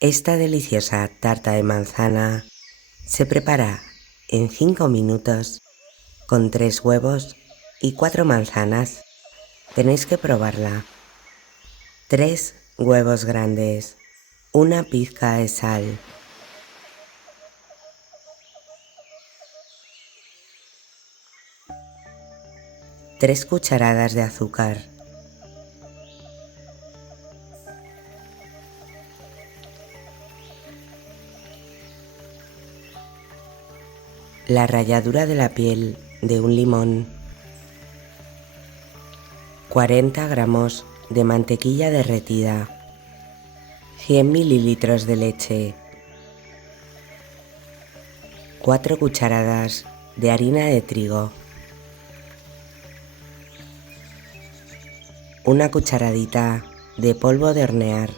Esta deliciosa tarta de manzana se prepara en 5 minutos con 3 huevos y 4 manzanas. Tenéis que probarla. 3 huevos grandes, una pizca de sal, tres cucharadas de azúcar, la ralladura de la piel de un limón, 40 gramos de mantequilla derretida, 100 mililitros de leche, 4 cucharadas de harina de trigo, una cucharadita de polvo de hornear,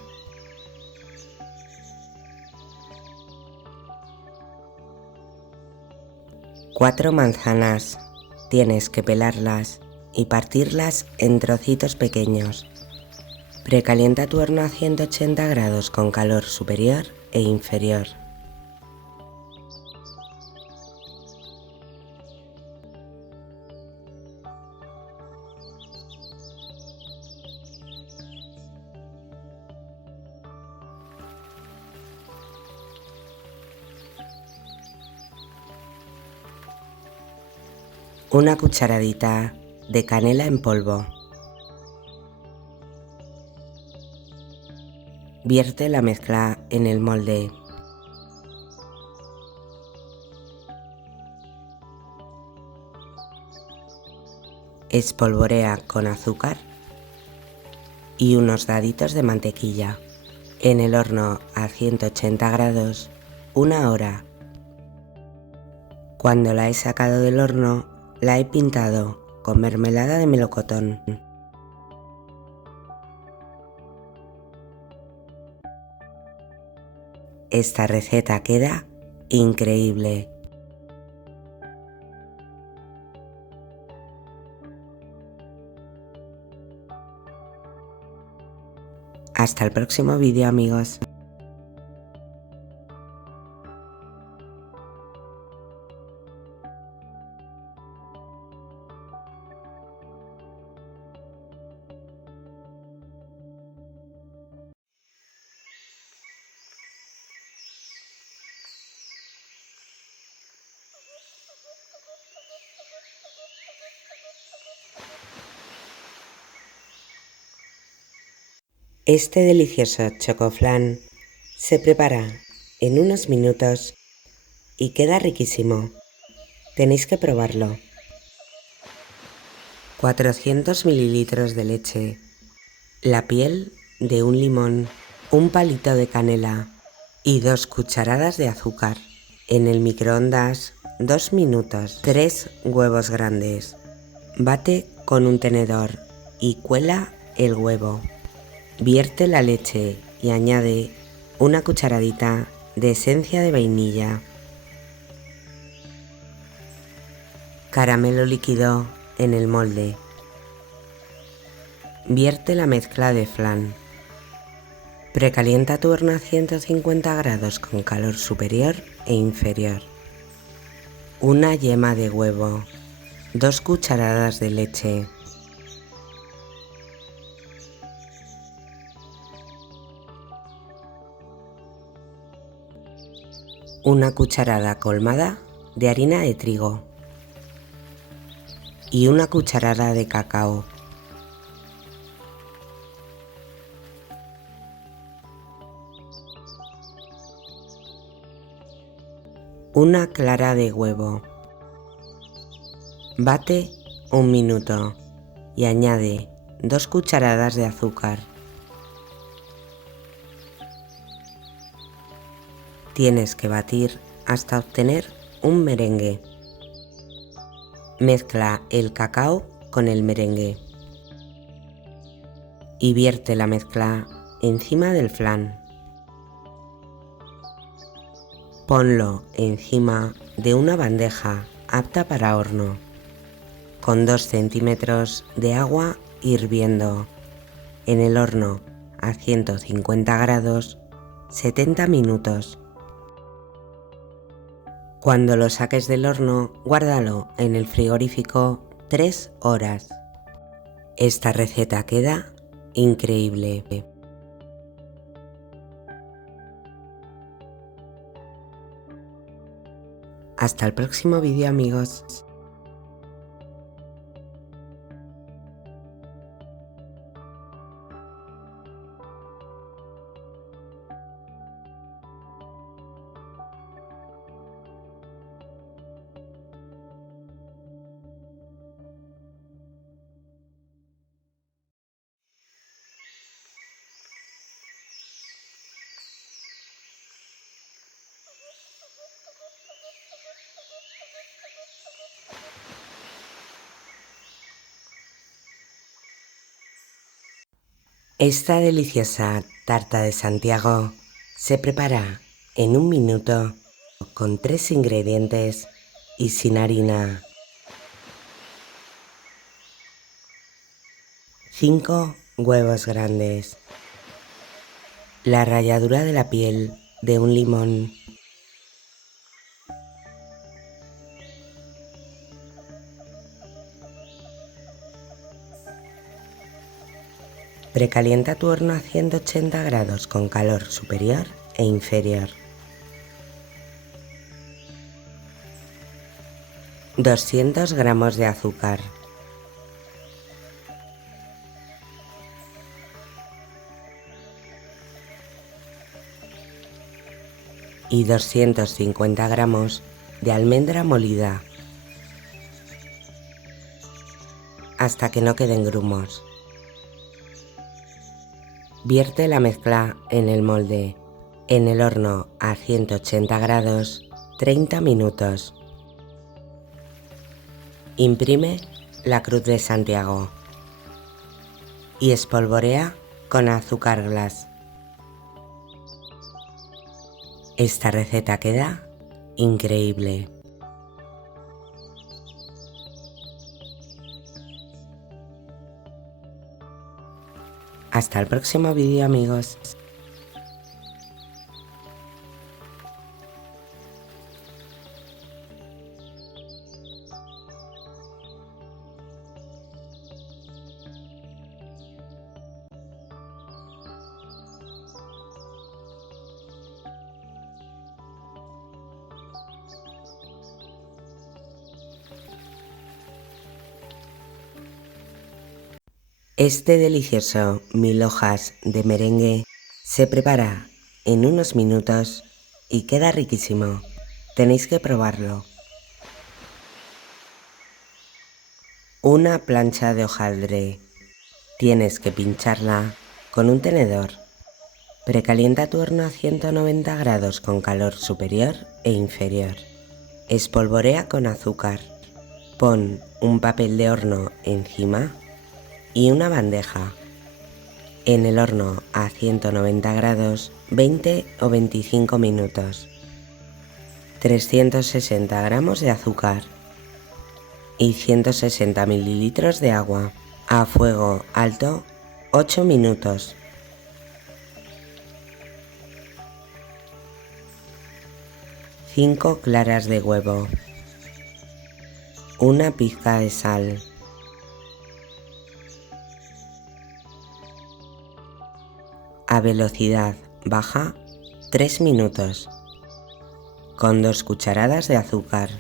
cuatro manzanas. Tienes que pelarlas y partirlas en trocitos pequeños. Precalienta tu horno a 180 grados con calor superior e inferior. Una cucharadita de canela en polvo. Vierte la mezcla en el molde. Espolvorea con azúcar y unos daditos de mantequilla. En el horno a 180 grados, 1 hora. Cuando la he sacado del horno, la he pintado con mermelada de melocotón. Esta receta queda increíble. Hasta el próximo vídeo, amigos. Este delicioso chocoflan se prepara en unos minutos y queda riquísimo. Tenéis que probarlo. 400 mililitros de leche, la piel de un limón, un palito de canela y 2 cucharadas de azúcar. En el microondas 2 minutos. 3 huevos grandes. Bate con un tenedor y cuela el huevo. Vierte la leche y añade una cucharadita de esencia de vainilla. Caramelo líquido en el molde. Vierte la mezcla de flan. Precalienta tu horno a 150 grados con calor superior e inferior. Una yema de huevo. 2 cucharadas de leche. Una cucharada colmada de harina de trigo y una cucharada de cacao. Una clara de huevo. Bate 1 minuto y añade 2 cucharadas de azúcar. Tienes que batir hasta obtener un merengue. Mezcla el cacao con el merengue y vierte la mezcla encima del flan. Ponlo encima de una bandeja apta para horno, con 2 centímetros de agua hirviendo, en el horno a 150 grados 70 minutos. Cuando lo saques del horno, guárdalo en el frigorífico 3 horas. Esta receta queda increíble. Hasta el próximo vídeo, amigos. Esta deliciosa tarta de Santiago se prepara en 1 minuto con 3 ingredientes y sin harina. 5 huevos grandes, la ralladura de la piel de un limón, precalienta tu horno a 180 grados con calor superior e inferior. 200 gramos de azúcar. Y 250 gramos de almendra molida hasta que no queden grumos. Vierte la mezcla en el molde, en el horno a 180 grados, 30 minutos. Imprime la cruz de Santiago y espolvorea con azúcar glass. Esta receta queda increíble. Hasta el próximo vídeo, amigos. Este delicioso 1000 hojas de merengue se prepara en unos minutos y queda riquísimo. Tenéis que probarlo. Una plancha de hojaldre. Tienes que pincharla con un tenedor. Precalienta tu horno a 190 grados con calor superior e inferior. Espolvorea con azúcar. Pon un papel de horno encima y una bandeja. En el horno a 190 grados 20 o 25 minutos. 360 gramos de azúcar y 160 mililitros de agua a fuego alto 8 minutos. Cinco claras de huevo, una pizca de sal, a velocidad baja 3 minutos, con 2 cucharadas de azúcar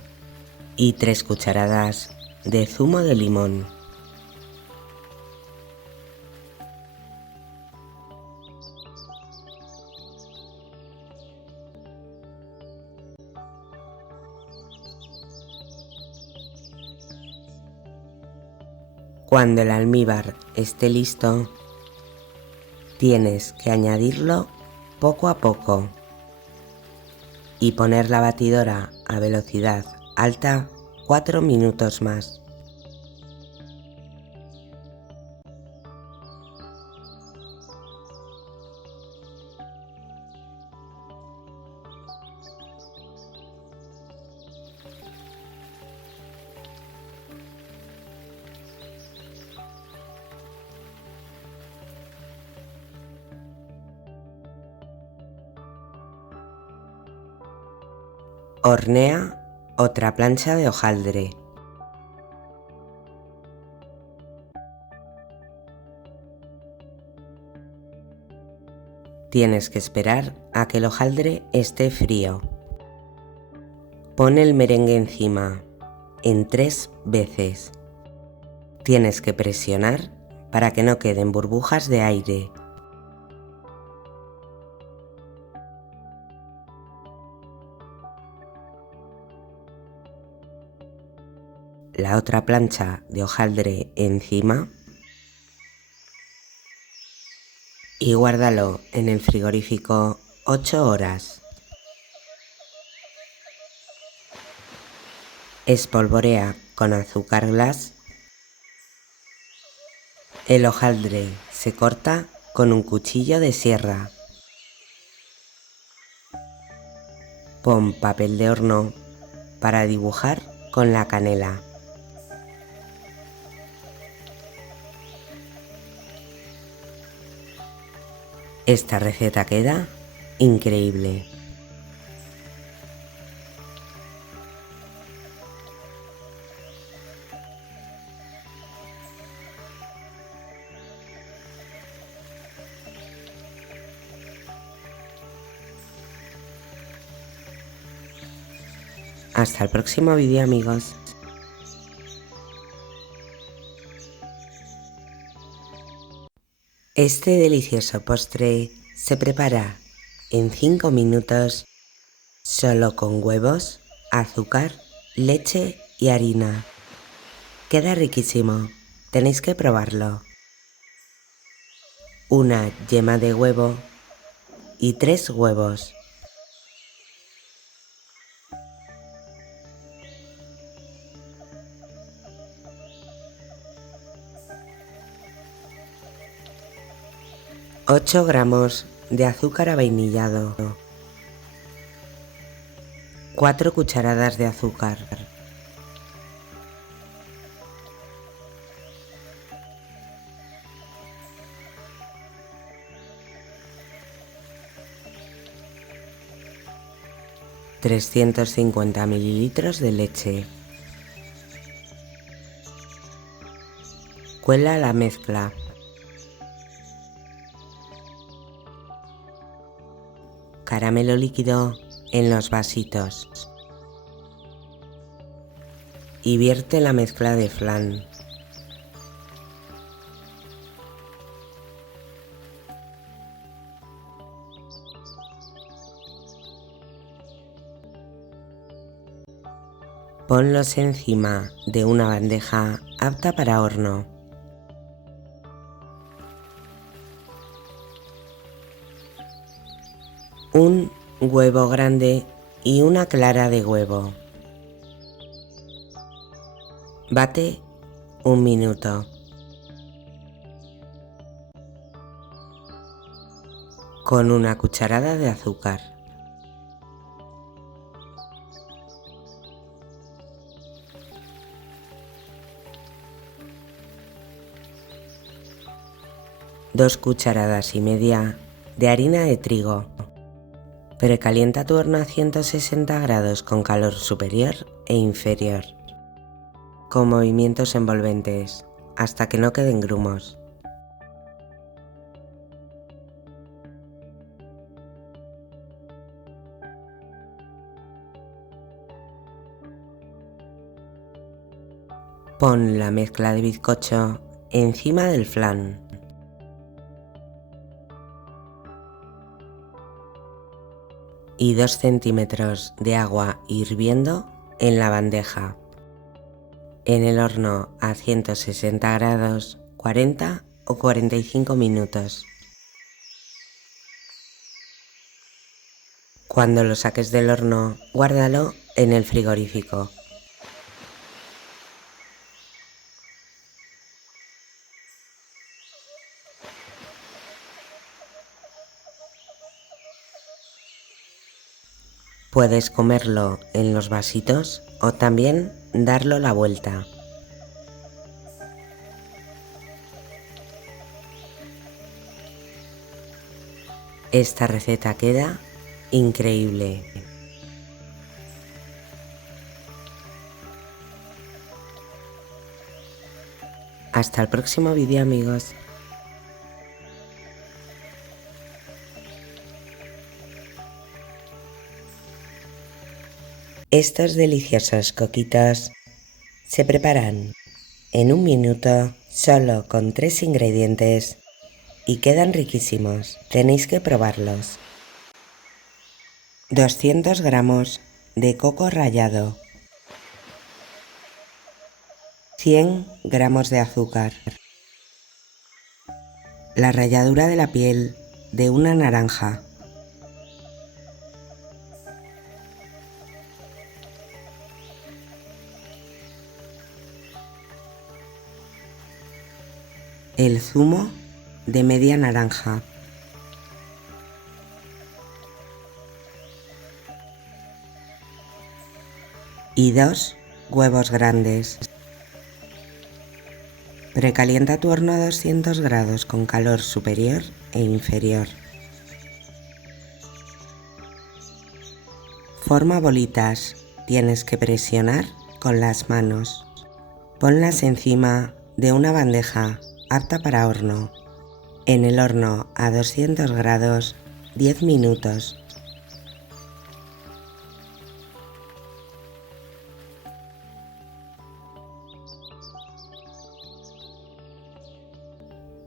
y 3 cucharadas de zumo de limón. Cuando el almíbar esté listo, tienes que añadirlo poco a poco y poner la batidora a velocidad alta 4 minutos más. Hornea otra plancha de hojaldre. Tienes que esperar a que el hojaldre esté frío. Pon el merengue encima en 3 veces. Tienes que presionar para que no queden burbujas de aire. La otra plancha de hojaldre encima y guárdalo en el frigorífico 8 horas. Espolvorea con azúcar glass. El hojaldre se corta con un cuchillo de sierra. Pon papel de horno para dibujar con la canela. Esta receta queda increíble. Hasta el próximo vídeo, amigos. Este delicioso postre se prepara en 5 minutos solo con huevos, azúcar, leche y harina. Queda riquísimo, tenéis que probarlo. Una yema de huevo y 3 huevos. $8 gramos de azúcar avainillado, 4 cucharadas de azúcar, $350 mililitros de leche. Cuela la mezcla. Caramelo líquido en los vasitos. Y vierte la mezcla de flan. Ponlos encima de una bandeja apta para horno. Un huevo grande y una clara de huevo. Bate 1 minuto. Con una cucharada de azúcar. Dos cucharadas y media de harina de trigo. Precalienta tu horno a 160 grados con calor superior e inferior, con movimientos envolventes, hasta que no queden grumos. Pon la mezcla de bizcocho encima del flan. Y 2 centímetros de agua hirviendo en la bandeja. En el horno a 160 grados, 40 o 45 minutos. Cuando lo saques del horno, guárdalo en el frigorífico. Puedes comerlo en los vasitos o también darlo la vuelta. Esta receta queda increíble. Hasta el próximo vídeo, amigos. Estos deliciosos coquitos se preparan en 1 minuto solo con 3 ingredientes y quedan riquísimos. Tenéis que probarlos. 200 gramos de coco rallado, 100 gramos de azúcar, la ralladura de la piel de una naranja, el zumo de media naranja, y 2 huevos grandes. Precalienta tu horno a 200 grados con calor superior e inferior. Forma bolitas. Tienes que presionar con las manos. Ponlas encima de una bandeja apta para horno. En el horno a 200 grados 10 minutos.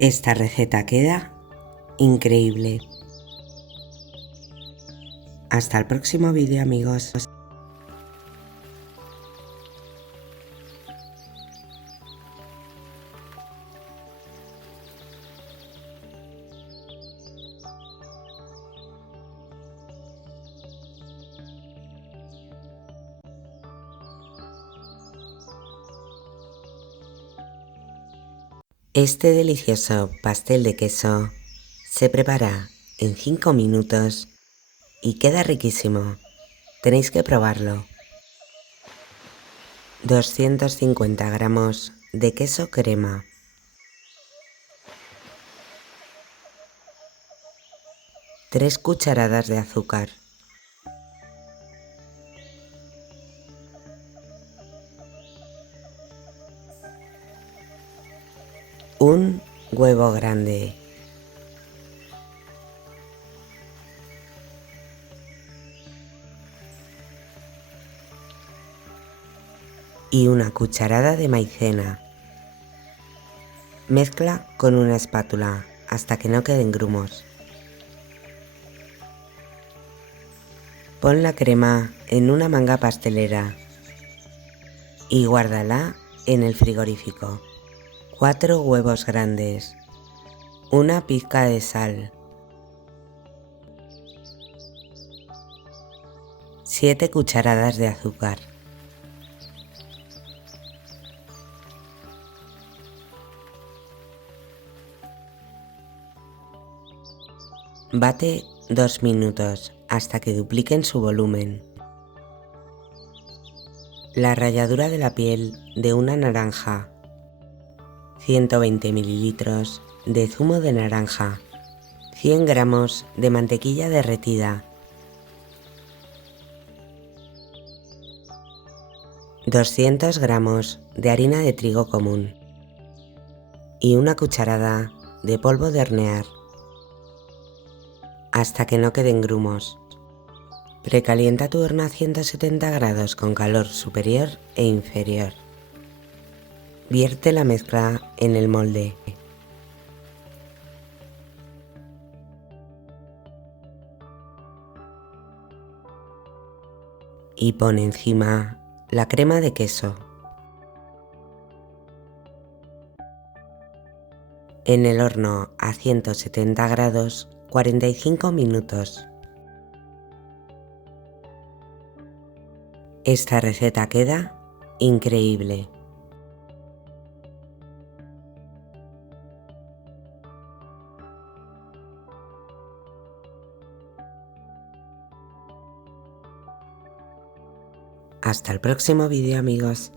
Esta receta queda increíble. Hasta el próximo vídeo, amigos. Este delicioso pastel de queso se prepara en 5 minutos y queda riquísimo. Tenéis que probarlo. 250 gramos de queso crema, 3 cucharadas de azúcar, un huevo grande, y una cucharada de maicena. Mezcla con una espátula hasta que no queden grumos. Pon la crema en una manga pastelera y guárdala en el frigorífico. 4 huevos grandes, una pizca de sal, 7 cucharadas de azúcar, bate 2 minutos hasta que dupliquen su volumen. La ralladura de la piel de una naranja, 120 mililitros de zumo de naranja, 100 gramos de mantequilla derretida, 200 gramos de harina de trigo común y una cucharada de polvo de hornear hasta que no queden grumos. Precalienta tu horno a 170 grados con calor superior e inferior. Vierte la mezcla en el molde. Y pon encima la crema de queso. En el horno a 170 grados 45 minutos. Esta receta queda increíble. Hasta el próximo vídeo, amigos.